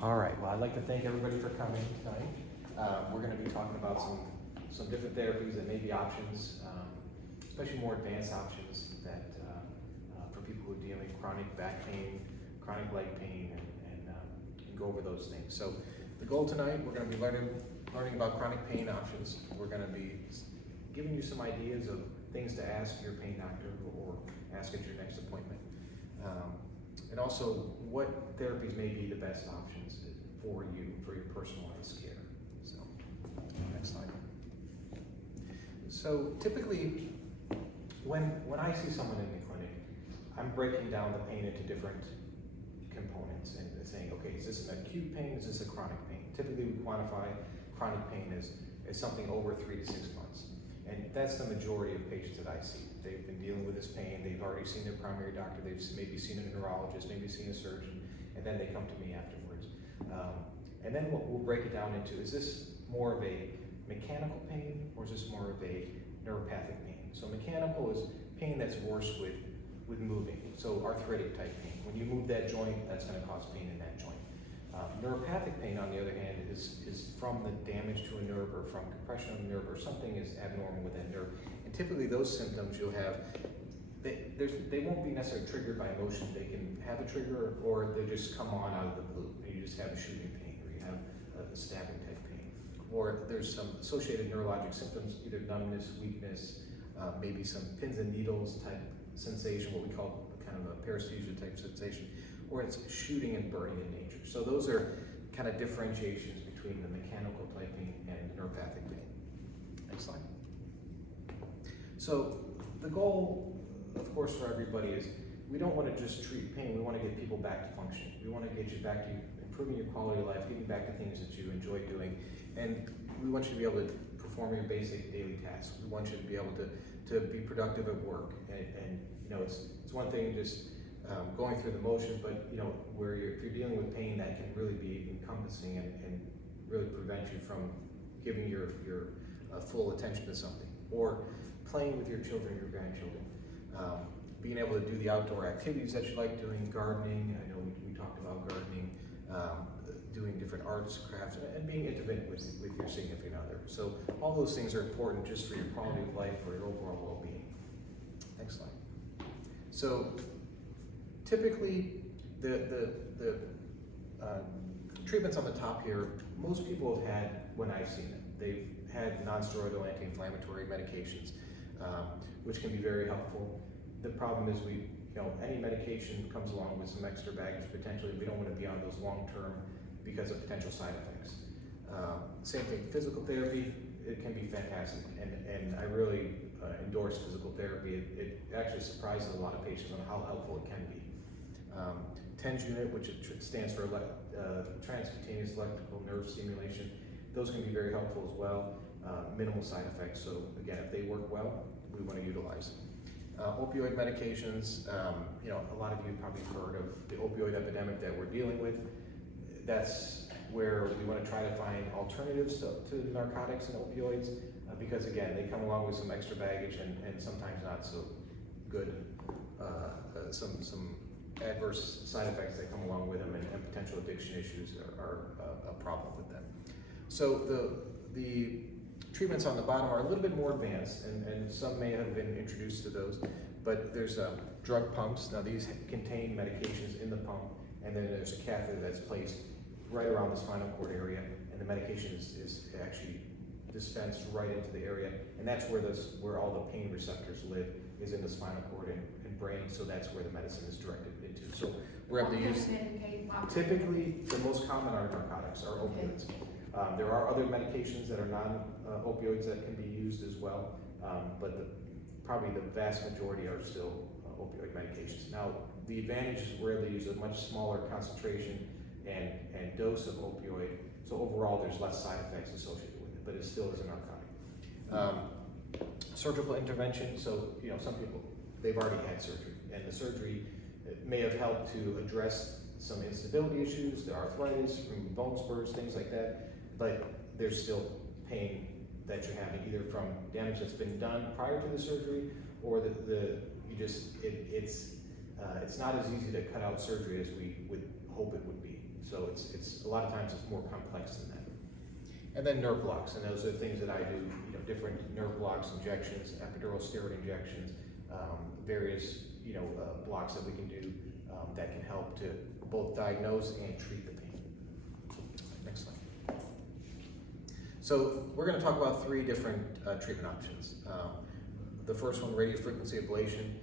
All right, well, I'd like to thank everybody for coming tonight. We're going to be talking about some different therapies that may be options, especially more advanced options that for people who are dealing with chronic back pain, chronic leg pain, and go over those things. So the goal tonight, we're going to be learning about chronic pain options. We're going to be giving you some ideas of things to ask your pain doctor or ask at your next appointment. And also what therapies may be the best options for you, for your personalized care. So, next slide. So typically, when I see someone in the clinic, I'm breaking down the pain into different components and saying, okay, is this an acute pain, is this a chronic pain? Typically we quantify chronic pain as something over 3 to 6 months. And that's the majority of patients that I see. They've been dealing with this pain, they've already seen their primary doctor, they've maybe seen a neurologist, maybe seen a surgeon, and then they come to me afterwards. And then we'll break it down into, is this more of a mechanical pain or is this more of a neuropathic pain? So mechanical is pain that's worse with moving, so arthritic type pain. When you move that joint, that's going to cause pain in that joint. Neuropathic pain, on the other hand, is from the damage to a nerve or from compression of a nerve or something is abnormal with that nerve. And typically those symptoms you'll have, they won't be necessarily triggered by emotion. They can have a trigger or they just come on out of the blue. You just have a shooting pain or you have a stabbing type pain. Or there's some associated neurologic symptoms, either numbness, weakness, maybe some pins and needles type sensation, what we call kind of a paresthesia type sensation, or it's shooting and burning in nature. So those are kind of differentiations between the mechanical type pain and neuropathic pain. Next slide. So the goal, of course, for everybody is we don't want to just treat pain, we want to get people back to function. We want to get you back to improving your quality of life, getting back to things that you enjoy doing, and we want you to be able to perform your basic daily tasks. We want you to be able to be productive at work, and you know, it's one thing just going through the motions, but you know, if you're dealing with pain, that can really be encompassing and really prevent you from giving your full attention to something, or playing with your children, your grandchildren, being able to do the outdoor activities that you like doing, gardening. I know we talked about gardening, doing different arts, crafts, and being intimate with your significant other. So all those things are important just for your quality of life, for your overall well-being. Next slide. So typically, the treatments on the top here, most people have had when I've seen them. They've had non-steroidal anti-inflammatory medications, which can be very helpful. The problem is any medication comes along with some extra baggage potentially. We don't want to be on those long-term because of potential side effects. Same thing, physical therapy, it can be fantastic, and I really endorse physical therapy. It actually surprises a lot of patients on how helpful it can be. TENS unit, which stands for transcutaneous electrical nerve stimulation, those can be very helpful as well. Minimal side effects, so again, if they work well, we want to utilize them. Opioid medications, a lot of you probably heard of the opioid epidemic that we're dealing with. That's where we want to try to find alternatives to narcotics and opioids, because again, they come along with some extra baggage and sometimes not so good, some adverse side effects that come along with them, and potential addiction issues are a problem with them. So the treatments on the bottom are a little bit more advanced, and some may have been introduced to those, but there's drug pumps. Now these contain medications in the pump, and then there's a catheter that's placed right around the spinal cord area, and the medication is actually dispensed right into the area, and that's where all the pain receptors live, is in the spinal cord and brain, so that's where the medicine is directed into. So we're able to use, typically the most common are narcotics, are opioids. There are other medications that are non-opioids that can be used as well, but probably the vast majority are still opioid medications. Now, the advantage is we're able to use a much smaller concentration and dose of opioid, so overall there's less side effects associated with it, but it still is a narcotic. Surgical intervention, so some people, they've already had surgery, and the surgery may have helped to address some instability issues, the arthritis, remove bone spurs, things like that, but there's still pain that you're having either from damage that's been done prior to the surgery, or it's not as easy to cut out surgery as we would hope it would be. So it's a lot of times it's more complex than that. And then nerve blocks, and those are the things that I do, different nerve blocks, injections, epidural steroid injections, various, blocks that we can do that can help to both diagnose and treat the pain. Next slide. So we're going to talk about 3 different treatment options. The first one, radiofrequency ablation.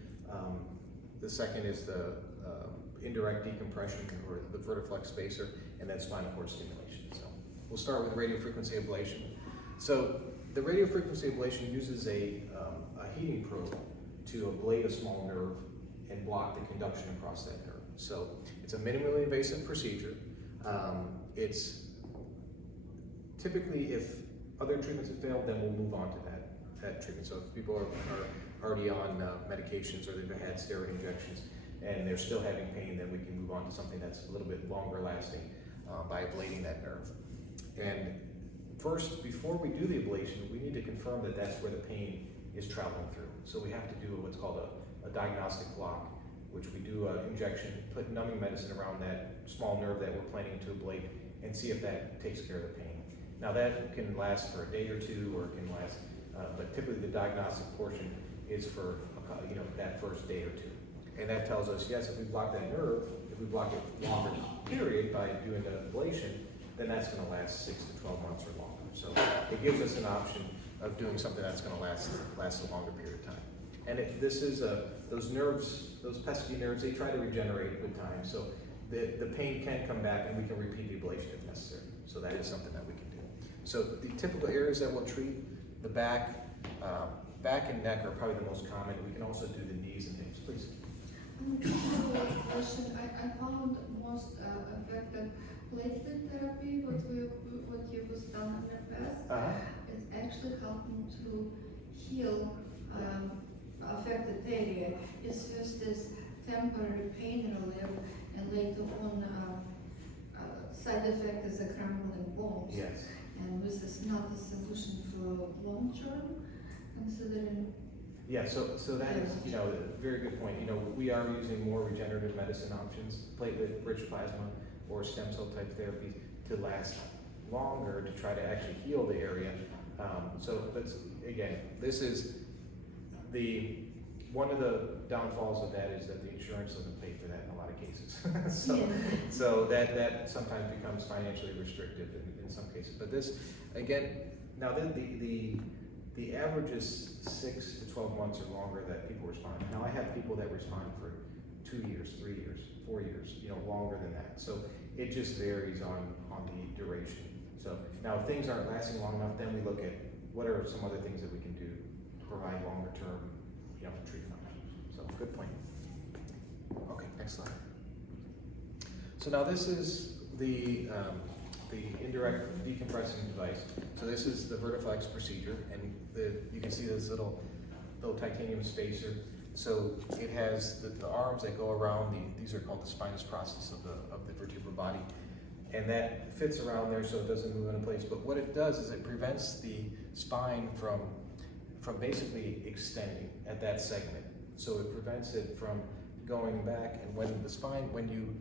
The second is the indirect decompression, or the vertiflex spacer, and then spinal cord stimulation. So we'll start with radiofrequency ablation. So the radiofrequency ablation uses a heating probe to ablate a small nerve and block the conduction across that nerve. So it's a minimally invasive procedure. It's typically, if other treatments have failed, then we'll move on to that treatment. So if people are already on medications, or they've had steroid injections and they're still having pain, then we can move on to something that's a little bit longer lasting by ablating that nerve. And first, before we do the ablation, we need to confirm that that's where the pain is traveling through. So we have to do what's called a diagnostic block, which we do an injection, put numbing medicine around that small nerve that we're planning to ablate, and see if that takes care of the pain. Now that can last for a day or 2, or it can last, but typically the diagnostic portion is for that first day or 2. And that tells us, yes, if we block that nerve, if we block it longer period by doing the ablation, then that's going to last 6 to 12 months or longer. So it gives us an option of doing something that's going to last a longer period of time. And this is those nerves, those pesky nerves, they try to regenerate with time. So the pain can come back, and we can repeat the ablation if necessary. So that is something that we can do. So the typical areas that we'll treat, the back and neck are probably the most common. We can also do the knees and hips. Please. Question. I found most effective platelet therapy, what you was done in the past. It actually helped me to heal affected area. It's just this temporary pain relief, and later on side effect is a crumbling bones. Yes. And this is not a solution for long term, considering. Yeah, so that is, a very good point. We are using more regenerative medicine options, platelet-rich plasma or stem cell type therapies, to last longer, to try to actually heal the area. So again, this is one of the downfalls of that is that the insurance doesn't pay for that in a lot of cases. So that sometimes becomes financially restrictive in some cases. But this, again, now the average is 6 to 12 months or longer that people respond. Now I have people that respond for 2 years, 3 years, 4 years, longer than that. So it just varies on the duration. So now if things aren't lasting long enough, then we look at what are some other things that we can do to provide longer term, treatment. So good point. Okay, next slide. So now this is the indirect decompressing device. So this is the vertiflex procedure, and you can see this little titanium spacer. So it has the arms that go around these are called the spinous process of the vertebral body, and that fits around there so it doesn't move into place. But what it does is it prevents the spine from basically extending at that segment. So it prevents it from going back, and when you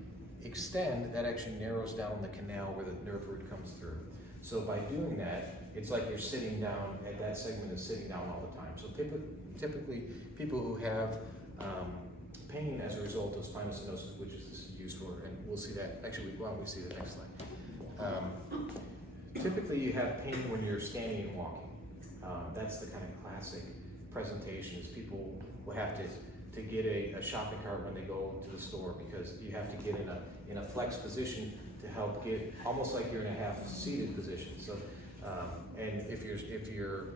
extend, that actually narrows down the canal where the nerve root comes through. So by doing that, it's like you're sitting down, and that segment is sitting down all the time. So typically people who have pain as a result of spinal stenosis, which is this is used for, and we'll see that, actually, why don't we see the next slide. Typically you have pain when you're standing and walking. That's the kind of classic presentation, is people will have to get a shopping cart when they go to the store, because you have to get in a flex position to help get, almost like you're in a half seated position. So, and if you're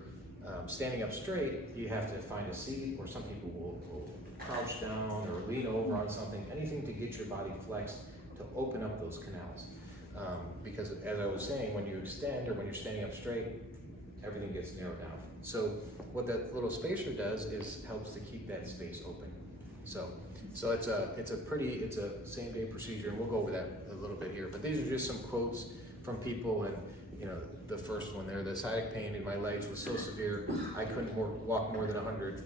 standing up straight, you have to find a seat, or some people will crouch down or lean over on something, anything to get your body flexed to open up those canals. Because as I was saying, when you extend or when you're standing up straight, everything gets narrowed down. So what that little spacer does is helps to keep that space open. So it's a same day procedure, and we'll go over that a little bit here. But these are just some quotes from people, and you know, the first one there, the sciatic pain in my legs was so severe, I couldn't walk more than 100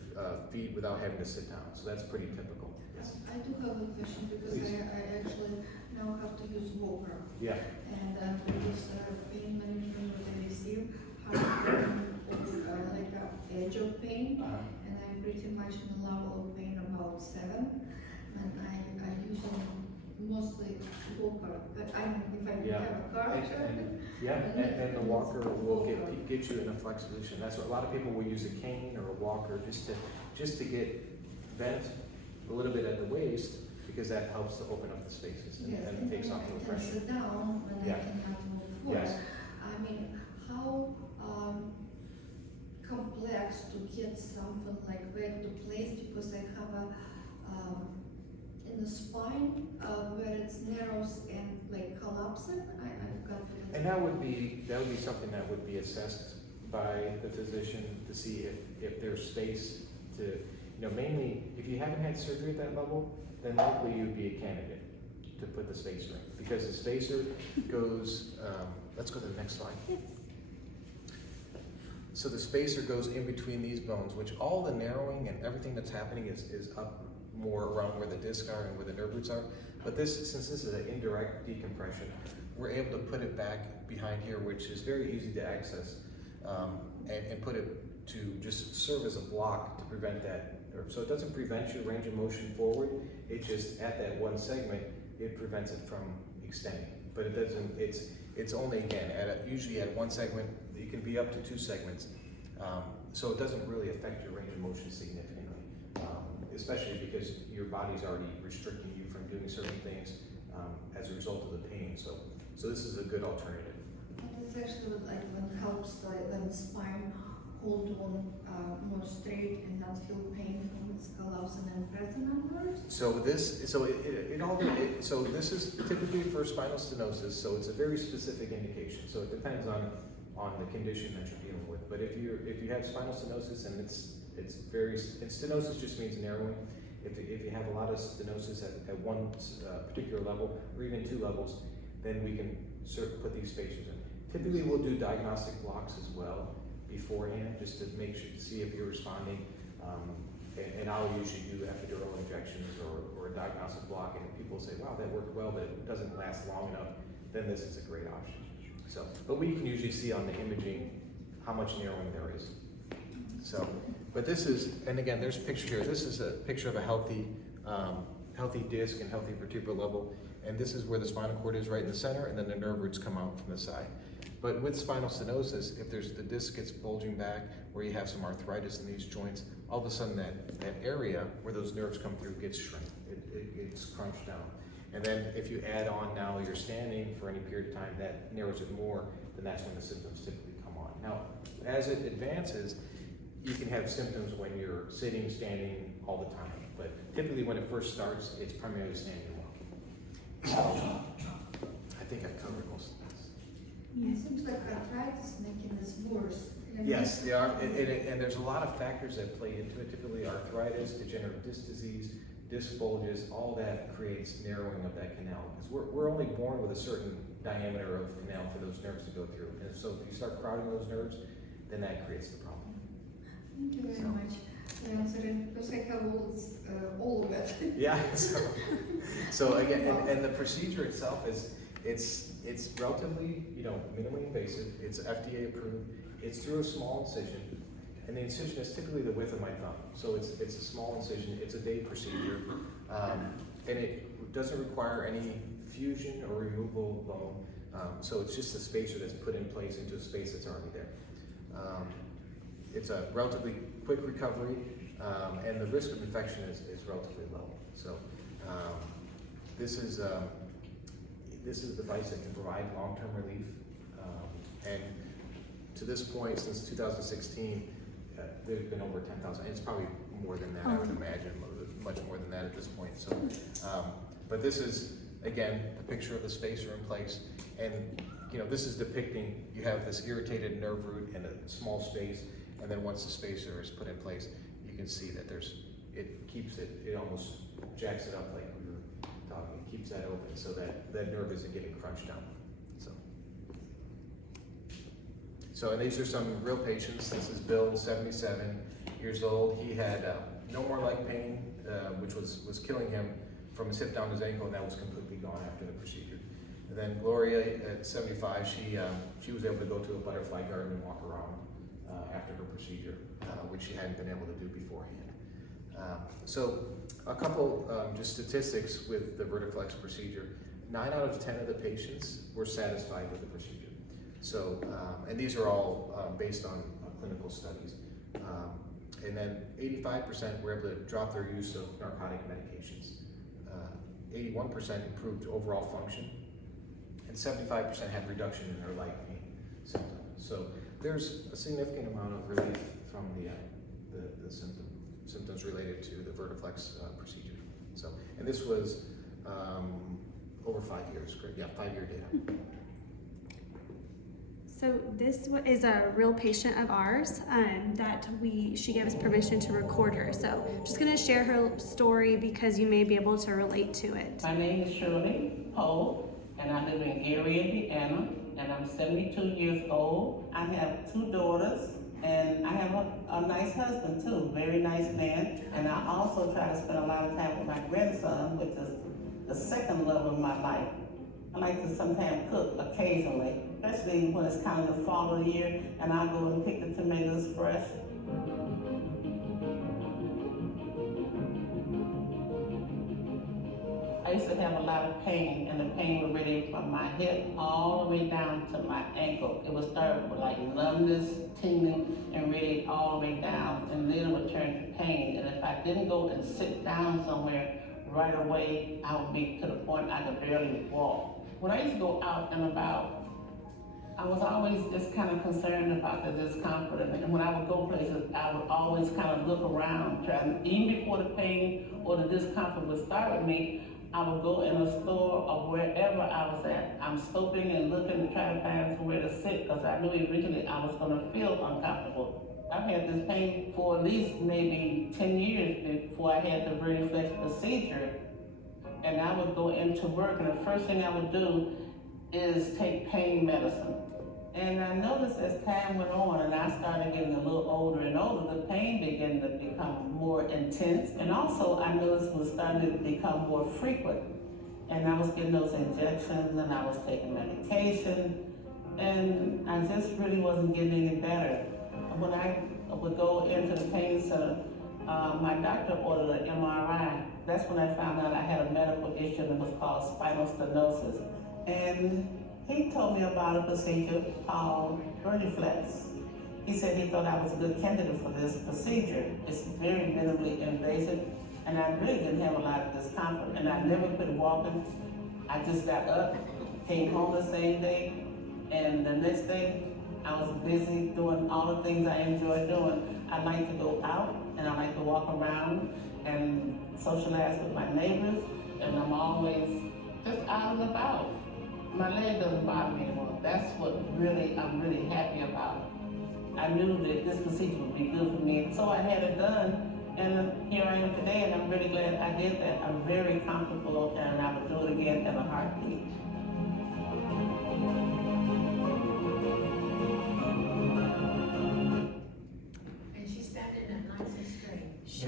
feet without having to sit down. So that's pretty typical. Yes. I do have a question because I actually now have to use walker. Yeah. And for this pain management that I receive, like a edge of pain, and I'm pretty much in the level of pain about 7, and I use mostly walker. But I don't know if I have a car. And the walker will get you in a flex position. That's what a lot of people will use, a cane or a walker just to get bent a little bit at the waist, because that helps to open up the spaces and takes off the pressure. Sit down when I cannot move forward. Yes. I mean, how complex to get something like that to place, because I have a in the spine where it's narrows and like collapsing. I've got it. And that would be something that would be assessed by the physician to see if there's space to, you know, mainly if you haven't had surgery at that level, then likely you'd be a candidate to put the spacer in, because the spacer goes, let's go to the next slide. So the spacer goes in between these bones, which all the narrowing and everything that's happening is up more around where the discs are and where the nerve roots are. But since this is an indirect decompression, we're able to put it back behind here, which is very easy to access, and put it to just serve as a block to prevent that. So it doesn't prevent your range of motion forward, it just, at that one segment, it prevents it from extending. But it doesn't, it's only, again, usually at one segment, it can be up to 2 segments. So it doesn't really affect your range of motion significantly, especially because your body's already restricting you from doing certain things as a result of the pain. So this is a good alternative. And it's actually like when helps when spine hold on more straight and not feel pain from its collapsing and pressing onwards. So this is typically for spinal stenosis. So it's a very specific indication. So it depends on the condition that you're dealing with. But if you have spinal stenosis and stenosis just means narrowing. If you have a lot of stenosis at one particular level or even 2 levels, then we can put these spacers in. Typically, we'll do diagnostic blocks as well beforehand, just to make sure to see if you're responding. And I'll usually do epidural injections or a diagnostic block, and if people say, "Wow, that worked well, but it doesn't last long enough," then this is a great option. So, but we can usually see on the imaging how much narrowing there is. So, but this is, and again, there's a picture here. This is a picture of a healthy disc and healthy vertebral level. And this is where the spinal cord is, right in the center, and then the nerve roots come out from the side. But with spinal stenosis, if the disc gets bulging back, where you have some arthritis in these joints, all of a sudden that area where those nerves come through gets shrunk. It gets crunched down. And then if you add on now you're standing for any period of time, that narrows it more, then that's when the symptoms typically come on. Now, as it advances, you can have symptoms when you're sitting, standing all the time. But typically when it first starts, it's primarily standing and walking. I think I covered most of this. It seems like arthritis making this worse. Yes, they are, and there's a lot of factors that play into it. Typically arthritis, degenerative disc disease, disc bulges, all that creates narrowing of that canal. Because we're only born with a certain diameter of canal for those nerves to go through. And so if you start crowding those nerves, then that creates the problem. Thank you very much for answering, because I have all of it. Yeah, so again, and the procedure itself it's relatively, minimally invasive. It's FDA approved. It's through a small incision, and the incision is typically the width of my thumb. So it's a small incision. It's a day procedure, and it doesn't require any fusion or removal of bone. So it's just a spacer that's put in place into a space that's already there. It's a relatively quick recovery, and the risk of infection is relatively low. So this is a device that can provide long-term relief, and to this point, since 2016, there's been over 10,000. It's probably more than that, I would imagine, much more than that at this point. So, but this is, again, the picture of the spacer in place, and this is depicting, you have this irritated nerve root in a small space, and then once the spacer is put in place, you can see that it almost jacks it up like we were talking. It keeps that open so that nerve isn't getting crunched down. So, So, and these are some real patients. This is Bill, 77 years old. He had no more leg pain, which was killing him from his hip down to his ankle, and that was completely gone after the procedure. And then Gloria at 75, she was able to go to a butterfly garden and walk around after her procedure, which she hadn't been able to do beforehand. So a couple just statistics with the Vertiflex procedure. 9 out of 10 of the patients were satisfied with the procedure. So, and these are all based on clinical studies. And then 85% were able to drop their use of narcotic medications. 81% improved overall function, and 75% had reduction in their leg pain symptoms. So there's a significant amount of relief from the symptoms related to the Vertiflex procedure. So, and this was over 5 years, great, yeah, 5-year data. So this is a real patient of ours that she gave us permission to record her. So I'm just gonna share her story because you may be able to relate to it. My name is Shirley Poe, and I live in Gary, Indiana, and I'm 72 years old. I have 2 daughters, and I have a nice husband too, very nice man. And I also try to spend a lot of time with my grandson, which is the second love of my life. I like to sometimes cook occasionally, especially when it's kind of the fall of the year, and I go and pick the tomatoes fresh. I used to have a lot of pain, and the pain would really from my hip all the way down to my ankle. It would start with like numbness, tingling, and really all the way down, and then it would turn to pain. And if I didn't go and sit down somewhere right away, I would be to the point I could barely walk. When I used to go out and about, I was always just kind of concerned about the discomfort. And when I would go places, I would always kind of look around, even before the pain or the discomfort would start with me, I would go in a store or wherever I was at. I'm scoping and looking to try to find somewhere to sit because I knew eventually I was going to feel uncomfortable. I've had this pain for at least maybe 10 years before I had the Vertiflex procedure. And I would go into work, and the first thing I would do is take pain medicine. And I noticed as time went on and I started getting a little older and older, the pain began to become more intense. And also I noticed it was starting to become more frequent. And I was getting those injections and I was taking medication, and I just really wasn't getting any better. When I would go into the pain center, my doctor ordered an MRI. That's when I found out I had a medical issue that was called spinal stenosis. And he told me about a procedure called Vertiflex. He said he thought I was a good candidate for this procedure. It's very minimally invasive, and I really didn't have a lot of discomfort, and I never quit walking. I just got up, came home the same day, and the next day, I was busy doing all the things I enjoy doing. I like to go out, and I like to walk around and socialize with my neighbors, and I'm always just out and about. My leg doesn't bother me anymore. That's what I'm really happy about. I knew that this procedure would be good for me, so I had it done, and here I am today, and I'm really glad I did that. I'm very comfortable, and I would do it again in a heartbeat. And she's standing up nice and straight. She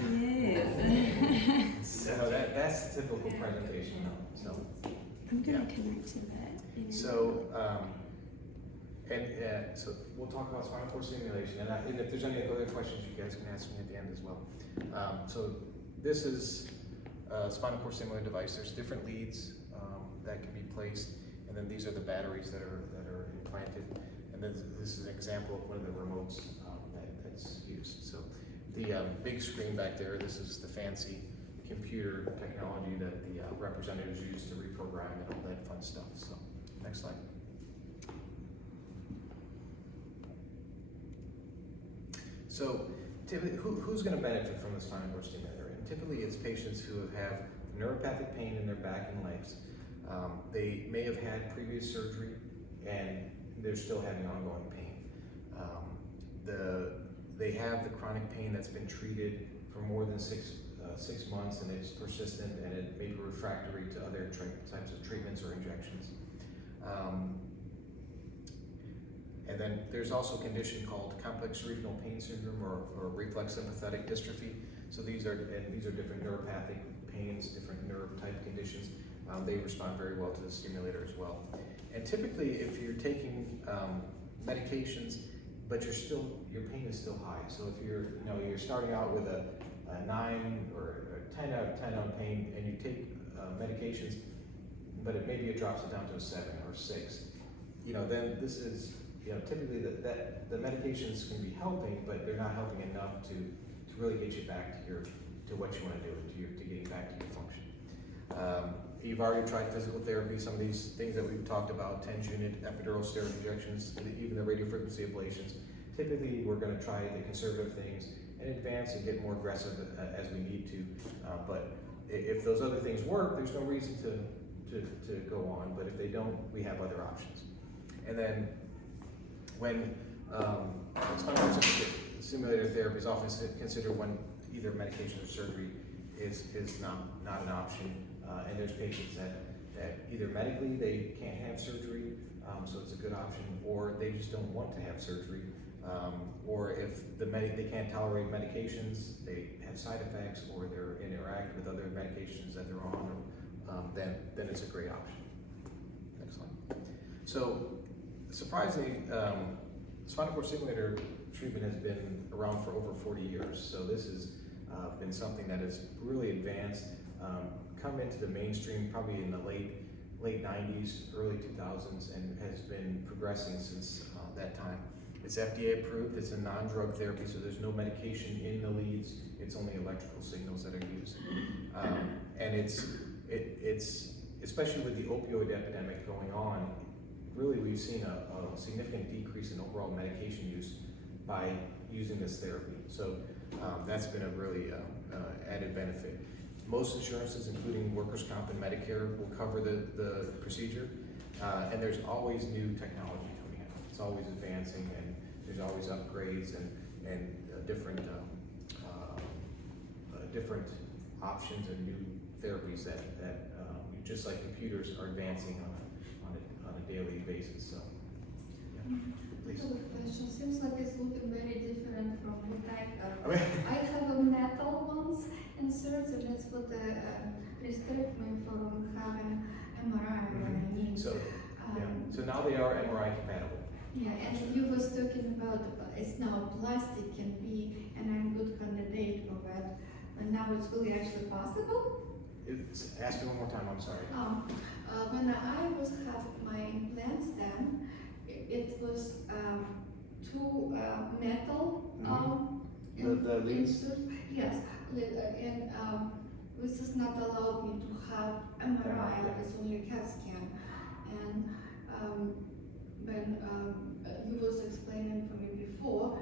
is. So that's the typical presentation. So I'm gonna Yeah. connect to that. So, so we'll talk about spinal cord stimulation, and if there's any other questions, you guys can ask me at the end as well. So this is a spinal cord stimulator device. There's different leads that can be placed, and then these are the batteries that are implanted, and then this is an example of one of the remotes that's used. So the big screen back there, this is the fancy computer technology that the representatives use to reprogram and all that fun stuff. So next slide. So typically, who's going to benefit from the spinal cord stimulator? And typically it's patients who have neuropathic pain in their back and legs. They may have had previous surgery and they're still having ongoing pain. They have the chronic pain that's been treated for more than 6 months, and it's persistent, and it may be refractory to other types of treatments or injections. And then there's also a condition called complex regional pain syndrome or reflex sympathetic dystrophy. So these are different neuropathic pains, different nerve type conditions. They respond very well to the stimulator as well. And typically, if you're taking medications, but your pain is still high. So if you're starting out with a 9 or a 10 out of 10 on pain, and you take medications, but maybe it drops it down to a 7 or 6, then this is, typically the medications can be helping, but they're not helping enough to really get you back to what you want to do, to getting back to your function. You've already tried physical therapy, some of these things that we've talked about, 10-unit epidural steroid injections, even the radiofrequency ablations. Typically, we're going to try the conservative things and advance and get more aggressive as we need to. But if those other things work, there's no reason to go on. But if they don't, we have other options. And then when spinal cord stimulator therapy is often considered when either medication or surgery is not an option. And there's patients that either medically they can't have surgery, so it's a good option, or they just don't want to have surgery, or if they can't tolerate medications, they have side effects, or they interact with other medications that they're on, then it's a great option. Next slide. So surprisingly, spinal cord stimulator treatment has been around for over 40 years. So this has been something that has really advanced, come into the mainstream probably in the late 90s, early 2000s, and has been progressing since that time. It's FDA approved, it's a non-drug therapy, so there's no medication in the leads, it's only electrical signals that are used. And it's, especially with the opioid epidemic going on, really we've seen a significant decrease in overall medication use by using this therapy. So that's been a really added benefit. Most insurances, including workers' comp and Medicare, will cover the procedure, and there's always new technology coming out. It's always advancing, and there's always upgrades and different options and new therapies that just like computers are advancing on a daily basis. So, yeah. Please. So the question seems like it's looking very different from what I have a metal ones inserts, and that's what restrict me from having MRI when I need. So, so now they are MRI compatible. Yeah, and you was talking about it's now plastic can be, and I'm good candidate for that. And now it's really actually possible. Ask me one more time. I'm sorry. When I was have my implants done, it was two metal the leads? Yes, and this is not allowed me to have MRI. It's only CAT scan. And when you was explaining for me before,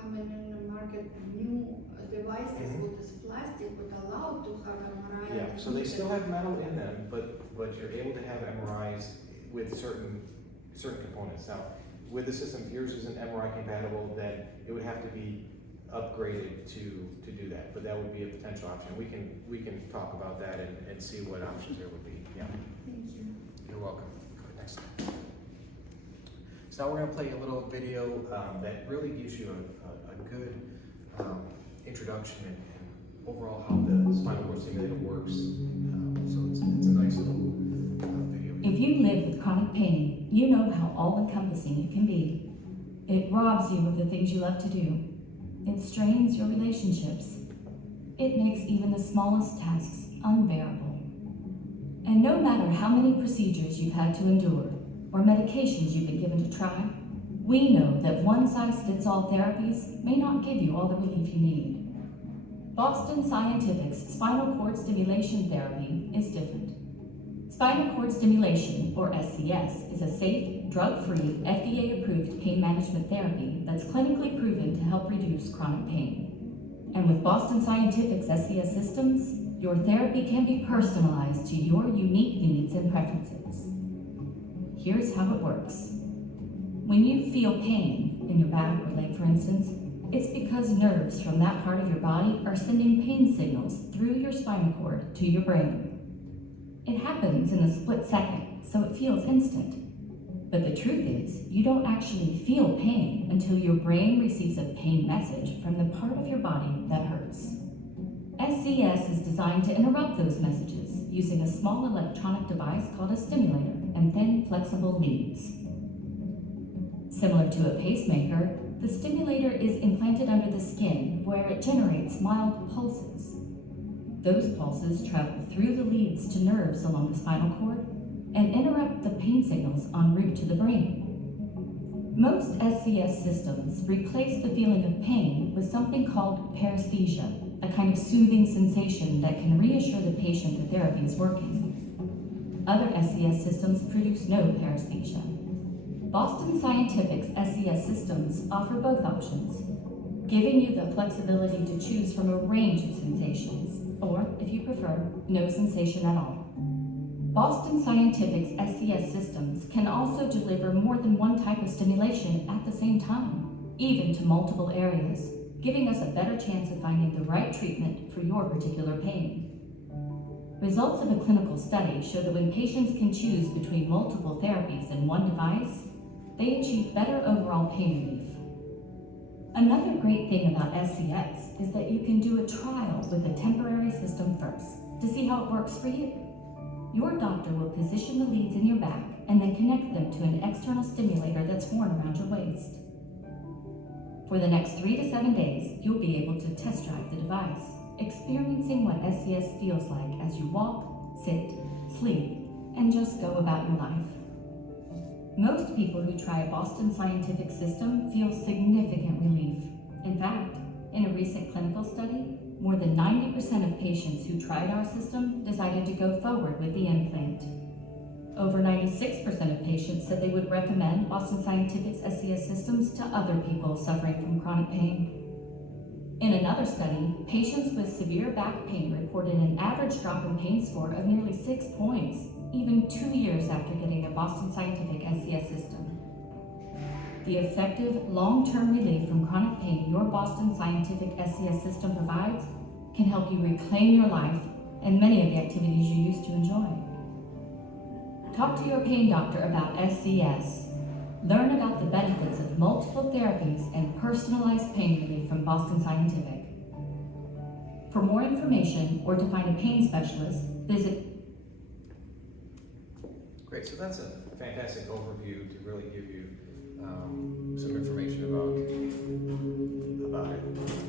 coming in the market new devices with this plastic would allow to have MRI. Yeah, so they still have metal in them, but you're able to have MRIs with certain components. Now, with the system, if yours isn't MRI compatible, then it would have to be upgraded to do that. But that would be a potential option. We can talk about that and see what options there would be. Yeah. Thank you. You're welcome. Go ahead, next. So now we're going to play a little video that really gives you a good introduction and overall how the spinal cord stimulator works. So it's a nice little video. If you live with chronic pain, you know how all-encompassing it can be. It robs you of the things you love to do. It strains your relationships. It makes even the smallest tasks unbearable. And no matter how many procedures you've had to endure, or medications you've been given to try, we know that one-size-fits-all therapies may not give you all the relief you need. Boston Scientific's spinal cord stimulation therapy is different. Spinal cord stimulation, or SCS, is a safe, drug-free, FDA-approved pain management therapy that's clinically proven to help reduce chronic pain. And with Boston Scientific's SCS systems, your therapy can be personalized to your unique needs and preferences. Here's how it works. When you feel pain in your back or leg, for instance, it's because nerves from that part of your body are sending pain signals through your spinal cord to your brain. It happens in a split second, so it feels instant. But the truth is, you don't actually feel pain until your brain receives a pain message from the part of your body that hurts. SCS is designed to interrupt those messages using a small electronic device called a stimulator and thin, flexible leads. Similar to a pacemaker, the stimulator is implanted under the skin where it generates mild pulses. Those pulses travel through the leads to nerves along the spinal cord and interrupt the pain signals en route to the brain. Most SCS systems replace the feeling of pain with something called paresthesia, a kind of soothing sensation that can reassure the patient the therapy is working. Other SCS systems produce no paresthesia. Boston Scientific's SCS systems offer both options, giving you the flexibility to choose from a range of sensations, or, if you prefer, no sensation at all. Boston Scientific's SCS systems can also deliver more than one type of stimulation at the same time, even to multiple areas, giving us a better chance of finding the right treatment for your particular pain. Results of a clinical study show that when patients can choose between multiple therapies in one device, they achieve better overall pain relief. Another great thing about SCS is that you can do a trial with a temporary system first to see how it works for you. Your doctor will position the leads in your back and then connect them to an external stimulator that's worn around your waist. For the next 3 to 7 days, you'll be able to test drive the device, experiencing what SCS feels like as you walk, sit, sleep, and just go about your life. Most people who try a Boston Scientific system feel significant relief. In fact, in a recent clinical study, more than 90% of patients who tried our system decided to go forward with the implant. Over 96% of patients said they would recommend Boston Scientific's SCS systems to other people suffering from chronic pain. In another study, patients with severe back pain reported an average drop in pain score of nearly 6 points, even 2 years after getting a Boston Scientific SCS system. The effective, long-term relief from chronic pain your Boston Scientific SCS system provides can help you reclaim your life and many of the activities you used to enjoy. Talk to your pain doctor about SCS. Learn about the benefits of multiple therapies and personalized pain relief from Boston Scientific. For more information or to find a pain specialist, visit. Great, so that's a fantastic overview to really give you some information about it.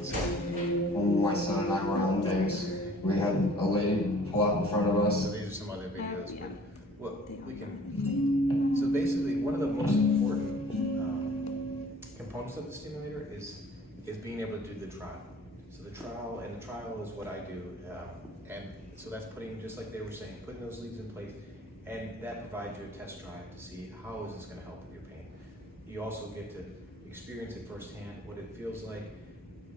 So, When my son and I were on things, we had a lady pull out in front of us. so these are some other videos, but what we can. So basically, one of the most important components of the stimulator is being able to do the trial. So the trial is what I do, and so that's putting, just like they were saying, putting those leads in place, and that provides you a test drive to see how is this going to help with your pain. You also get to experience it firsthand, what it feels like.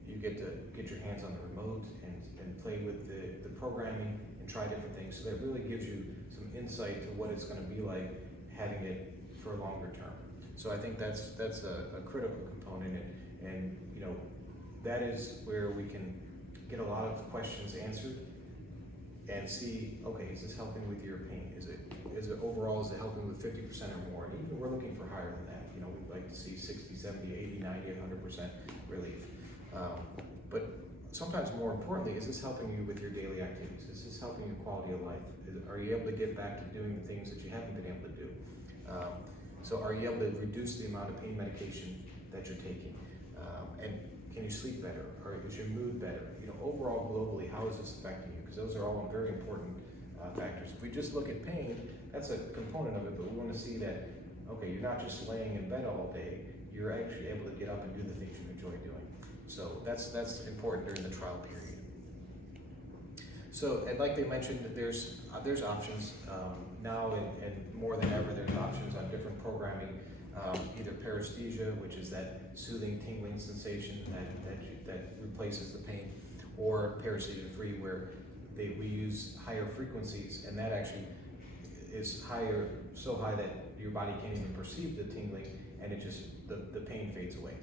You get to get your hands on the remote and play with the programming and try different things. So that really gives you some insight to what it's going to be like having it for a longer term. So I think that's a critical component, and you know, that is where we can get a lot of questions answered and see, okay, is this helping with your pain? Is it overall, is it helping with 50% or more? And even we're looking for higher than that. You know, we'd like to see 60, 70, 80, 90, 100% relief. But sometimes more importantly, is this helping you with your daily activities? Is this helping your quality of life? Are you able to get back to doing the things that you haven't been able to do? So are you able to reduce the amount of pain medication that you're taking? And can you sleep better? Or is your mood better? You know, overall, globally, how is this affecting you? Because those are all very important factors. If we just look at pain, that's a component of it, but we want to see that, okay, you're not just laying in bed all day, you're actually able to get up and do the things you enjoy doing. So that's important during the trial period. So, and like they mentioned, there's options now, and more than ever, there's options on different programming, either paresthesia, which is that soothing, tingling sensation that replaces the pain, or paresthesia-free, where we use higher frequencies, and that actually is higher, so high that your body can't even perceive the tingling, and it just, the pain fades away.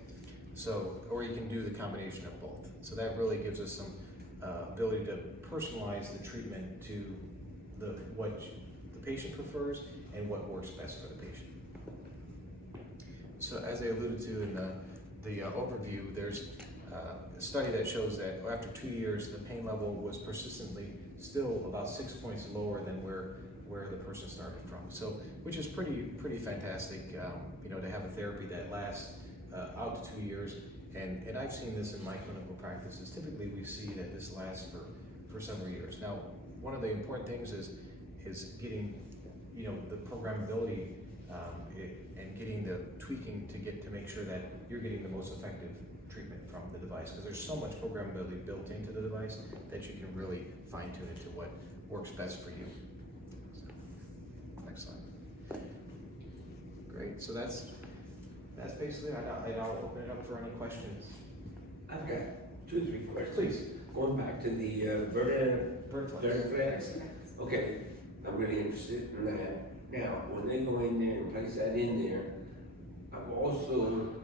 So, or you can do the combination of both. So that really gives us some ability to personalize the treatment to what the patient prefers and what works best for the patient. So as I alluded to in the overview, there's a study that shows that after 2 years, the pain level was persistently still about 6 points lower than where the person started from. So, which is pretty fantastic, you know, to have a therapy that lasts out to 2 years. And I've seen this in my clinical practices. Typically, we see that this lasts for several years. Now, one of the important things is getting, you know, the programmability and getting the tweaking to make sure that you're getting the most effective treatment from the device, because there's so much programmability built into the device that you can really fine tune it to what works best for you. Next slide. Great. So that's basically. I'll open it up for any questions. I've got 2 or 3 questions. Please. Going back to the vertiflex. Okay, I'm really interested in that. Now, when they go in there and place that in there, I've also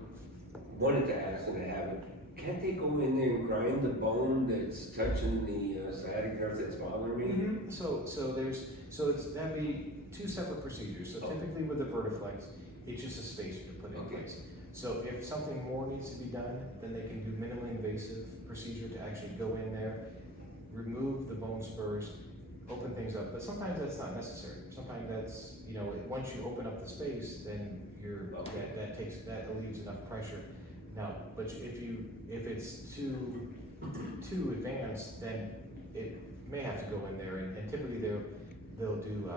wanted to ask, and I haven't, can't they go in there and grind the bone that's touching the sciatic nerve that's bothering me? Mm-hmm. So that'd be 2 separate procedures. So typically with the vertiflex, it's just a spacer to put in place. So if something more needs to be done, then they can do minimally invasive procedure to actually go in there, remove the bone spurs, open things up. But sometimes that's not necessary. Sometimes that's, you know, once you open up the space, then that relieves enough pressure. Now, but if it's too advanced, then it may have to go in there, and typically they'll do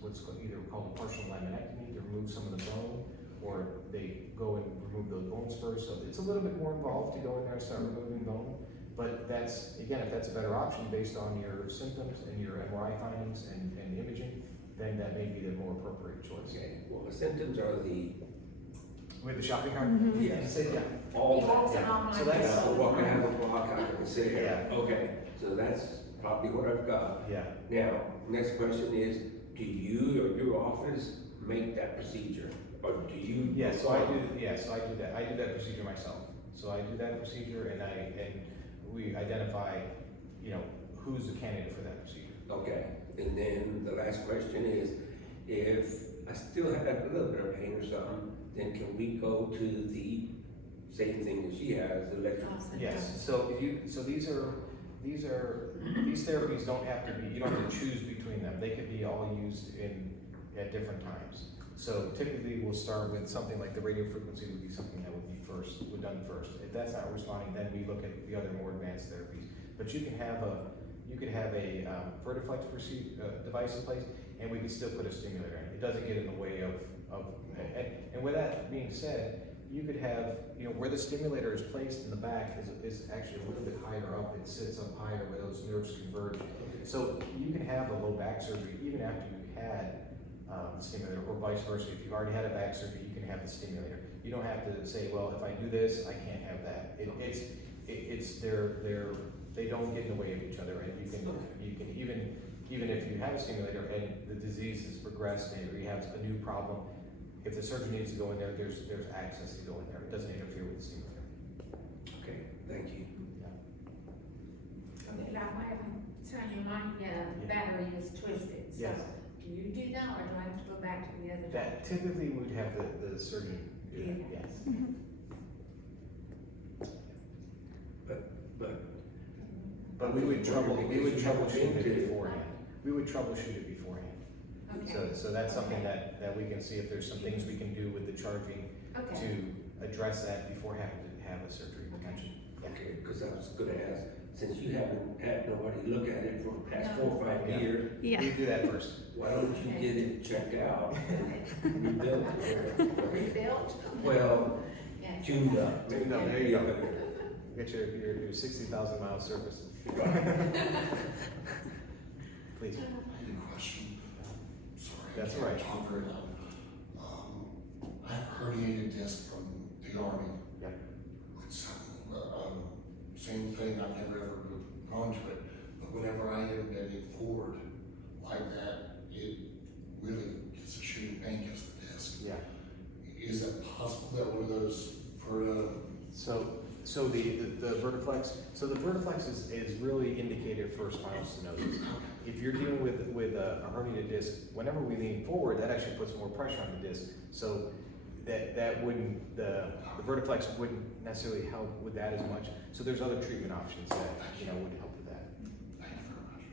what's either called a partial laminectomy to remove some of the bone, or they go and remove those bone spurs. So it's a little bit more involved to go in there and start removing bone. But that's, again, if that's a better option based on your symptoms and your MRI findings and imaging, then that may be the more appropriate choice. Okay, well, the symptoms are With the shopping cart? yes, Yeah. all He that. walks it online. So that's- I walk down the block, I can sit here. Yeah. Okay, so that's probably what I've got. Yeah. Now, next question is, do you or your office make that procedure? Or do you? Yeah, so I do that. I do that procedure myself. So I do that procedure, and we identify, you know, who's the candidate for that procedure. Okay, and then the last question is, if I still have a little bit of pain or something, then can we go to the same thing that she has, the electric? Yes. So these therapies don't have to be. You don't have to choose between them. They could be all used at different times. So typically we'll start with something like the radio frequency would be something that would be done first. If that's not responding, then we look at the other more advanced therapies. But you can have a Vertiflex device in place, and we can still put a stimulator in. It doesn't get in the way of and with that being said, you could have, you know, where the stimulator is placed in the back is actually a little bit higher up. It sits up higher where those nerves converge. So you can have a low back surgery even after you've had the stimulator, or vice versa. If you've already had a back surgery, you can have the stimulator. You don't have to say, well, if I do this, I can't have that. They don't get in the way of each other, and you can even if you have a stimulator and the disease has progressed or you have a new problem, if the surgeon needs to go in there, there's access to go in there. It doesn't interfere with the stimulator. Okay, thank you. Okay, like my turn my battery is twisted, so Yes. do you do that, or do I have to go back to the other? That typically would have the surgeon do that. Yeah. Yes. But we would troubleshoot it beforehand. We would troubleshoot it beforehand. Okay. So that's something that we can see if there's some things we can do with the charging Okay. to address that before having to have a surgery prevention. Okay, because I was gonna ask, since you haven't had nobody look at it for the past No. 4 or 5 Yeah. years, Yeah. We do that first. why don't you get it checked out and rebuilt? Rebuilt? Well, Yeah. tuned up. Tuned up, there you go. Get your 60,000 mile service. Please. I had a question. Sorry. That's I can't all right. talk very loud. I have a herniated disc from the Army. Yeah. It's same thing, I've never ever gone to it, but whenever I am bending forward like that, it really gets a shooting pain because of the disc. Yeah. Is it possible that one of those for So the Vertiflex, the Vertiflex is really indicated for spinal stenosis. If you're dealing with a herniated disc, whenever we lean forward, that actually puts more pressure on the disc. So that wouldn't, the Vertiflex wouldn't necessarily help with that as much. So there's other treatment options that, would help with that. Thank you very much.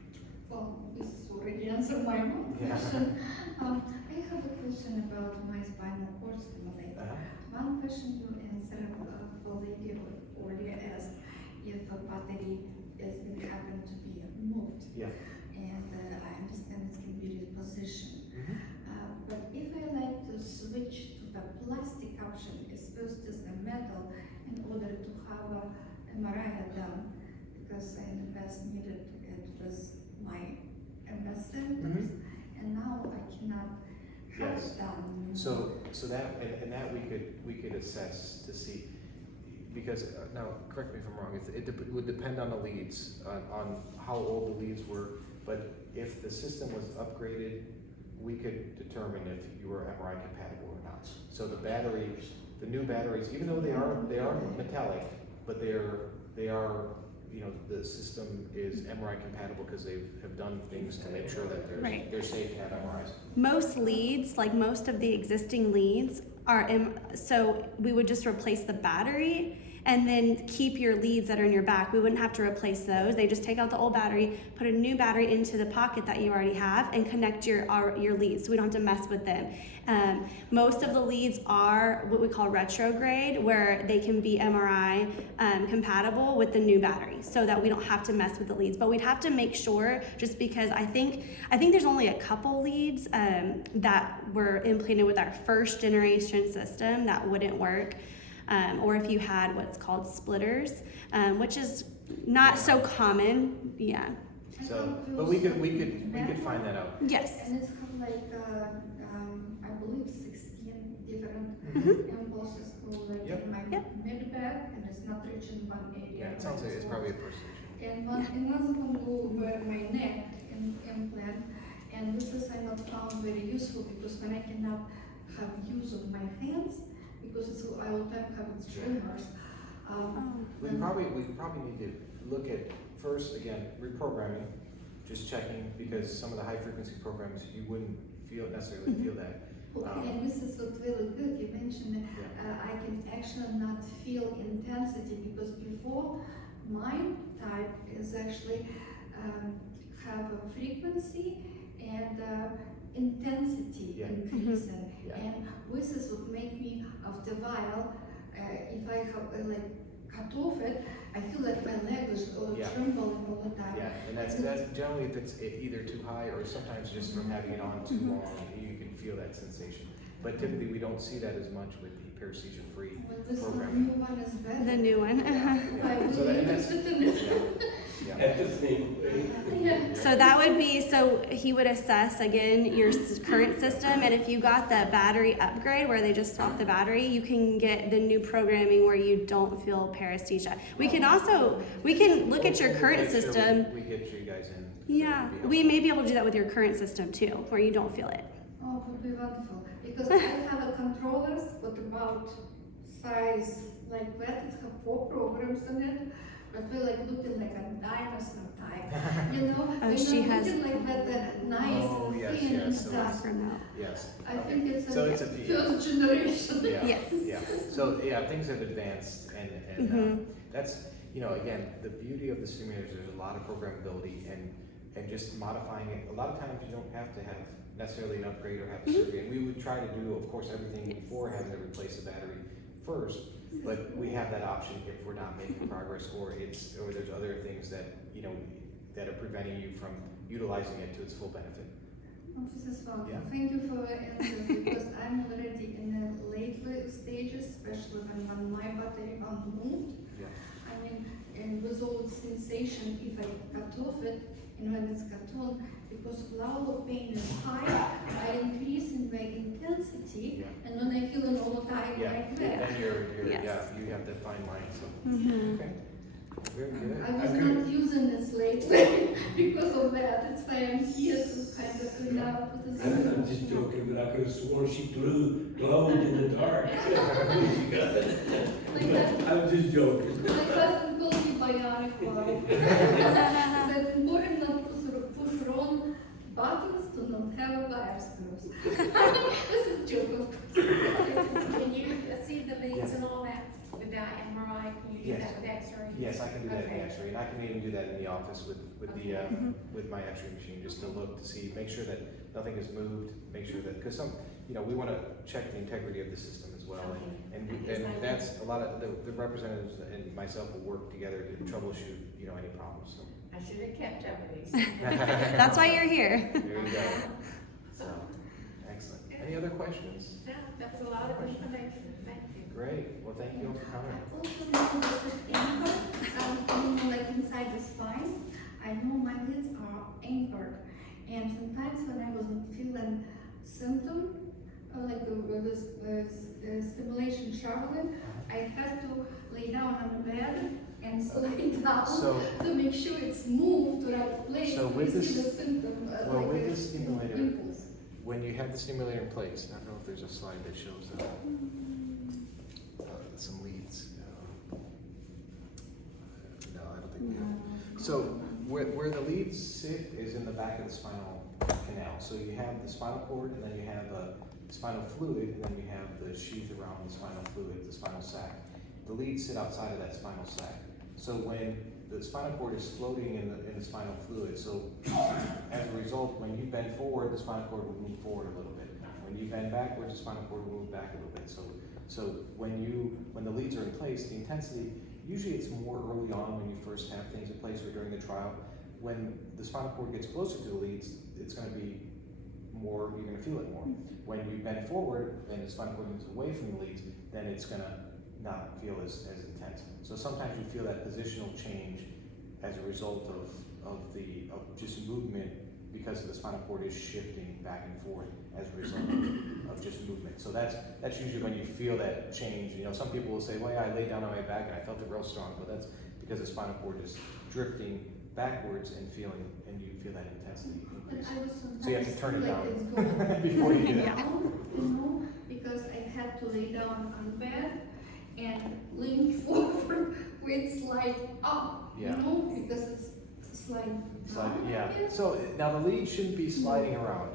Well, this is already answered my own Yeah. question. I have a question about my spinal cord stimulator. One question you answered, the lady already asked if a battery is going to happen to be moved. Yeah. And I understand it can be repositioned. But if I like to switch to the plastic option, as opposed to the metal, in order to have a MRI done, because I in the past needed it with my MS symptoms, and now I cannot have Yes. it done. So that, and that we could assess to see, because, now, correct me if I'm wrong, it would depend on the leads, on how old the leads were, but if the system was upgraded, we could determine if you were MRI compatible or not. So the batteries, the new batteries, even though they are metallic, but they are, the system is MRI compatible because they have done things to make sure that they're safe to have MRIs. Most leads, like most of the existing leads, so we would just replace the battery and then keep your leads that are in your back. We wouldn't have to replace those. They just take out the old battery, put a new battery into the pocket that you already have, and connect your leads, so we don't have to mess with them. Most of the leads are what we call retrograde, where they can be MRI compatible with the new battery, so that we don't have to mess with the leads. But we'd have to make sure, just because I think there's only a couple leads that were implanted with our first generation system that wouldn't work. Or if you had what's called splitters, which is not so common. Yeah. So, but we could find that out. Yes. And it's kind of like, I believe 16 different impulses go like in my mid back, and it's not reaching one area. Yeah, it sounds like it's probably a person. And another one go over my neck implant, and this is I not found very useful, because when I cannot have use of my hands, because it's I will have its tremors. We probably need to look at first again reprogramming, just checking, because some of the high frequency programs you wouldn't necessarily feel that. Okay, and this is what's really good. You mentioned I can actually not feel intensity, because before my type is actually have a frequency and intensity increasing, and this is what make me after a while, if I have like cut off it, I feel like my leg is trembling all the time. Yeah, and that's generally if it's either too high or sometimes just from having it on too long, you can feel that sensation. But typically we don't see that as much with the paresthesia-free This programming. new one is better. The new one. I'm So really that's- interested in it. At the same thing. So that would be, so he would assess again your current system, and if you got the battery upgrade where they just swap the battery, you can get the new programming where you don't feel paresthesia. We can look at your current Make sure system. we get you guys in. Yeah, we may be able to do that with your current system too, where you don't feel it. Oh, it would be wonderful, because I have a controllers with about size like that. It's got 4 programs in it, but we're like looking like a dinosaur type, Oh, We're she not has- looking like that nice Oh, yes, thin and yes, so stuff. Yes. I think it's So a it's a third generation. Yes. Yeah. So things have advanced, and that's again the beauty of the simulators. There's a lot of programmability, and just modifying it. A lot of times you don't have to have necessarily an upgrade or have a survey. And we would try to do, of course, everything before having to replace the battery first. But we have that option if we're not making progress, or there's other things that that are preventing you from utilizing it to its full benefit. Oh, this is wonderful. Yeah. Thank you for the answers, because I'm already in the late stages, especially when my battery unmoved. Yeah. I mean, and with all the sensation, if I cut off it, and when it's cut on, because lower pain is high, I increase in my intensity, and when I feel it all the time like that. And you're Yes. you have that fine line. So okay, very good. I was not using this lately because of that. It's why I'm here to kind of clean up with this. I'm just joking, but I could have sworn she glowed in the dark. She got it. I'm just joking. My husband called me bionic wow. That important not to sort of push wrong buttons to not have a bias curves. This is a joke, of course. x-ray, and I can even do that in the office with the, with my x-ray machine, just to look to see, make sure that nothing has moved, make sure that, because some, you know, we want to check the integrity of the system as well, and that's a lot of, the representatives and myself will work together to troubleshoot, you know, any problems, so. I should have kept up with these. That's why you're here. There you go. So, excellent. Any other questions? No, that was a lot of information, thank you. Great, well, thank you all for coming. Also, like inside the spine, I know my leads are anchored, and sometimes when I wasn't feeling symptom, like with stimulation traveling, I had to lay down on the bed and slide down So- to make sure it's moved to right place. So with to see this- the symptom, well, like with a this stimulator, impulse. when you have the stimulator in place, I don't know if there's a slide that shows some leads. No, I don't think we have. So where the leads sit is in the back of the spinal canal. So you have the spinal cord, and then you have spinal fluid, and then you have the sheath around the spinal fluid, the spinal sac. The leads sit outside of that spinal sac. So when the spinal cord is floating in the spinal fluid, so as a result, when you bend forward, the spinal cord will move forward a little bit. When you bend backwards, the spinal cord will move back a little bit. So when the leads are in place, the intensity, usually it's more early on when you first have things in place or during the trial. When the spinal cord gets closer to the leads, it's going to be more, you're going to feel it more. When you bend forward and the spinal cord moves away from the leads, then it's going to not feel as intense. So sometimes you feel that positional change as a result of just movement, because the spinal cord is shifting back and forth as a result of just movement. So that's usually when you feel that change. You know, some people will say, well, yeah, I laid down on my back and I felt it real strong, but that's because the spinal cord is drifting backwards and you feel that intensity But increase. I was sometimes So you have to turn it like down it's going before you do that. down, you know, because I had to lay down on the bed and lean forward with slide up, you Yeah. know, because it's slide Slide, down. yeah. So now the lead shouldn't be sliding around.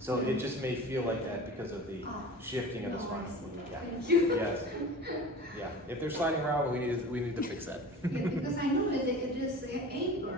So it just may feel like that because of the shifting of the No, I spinal see. fluid. Yeah. Thank you. Yes. Yeah. If they're sliding around, we need to fix that. Yeah, because I know that it is anchor.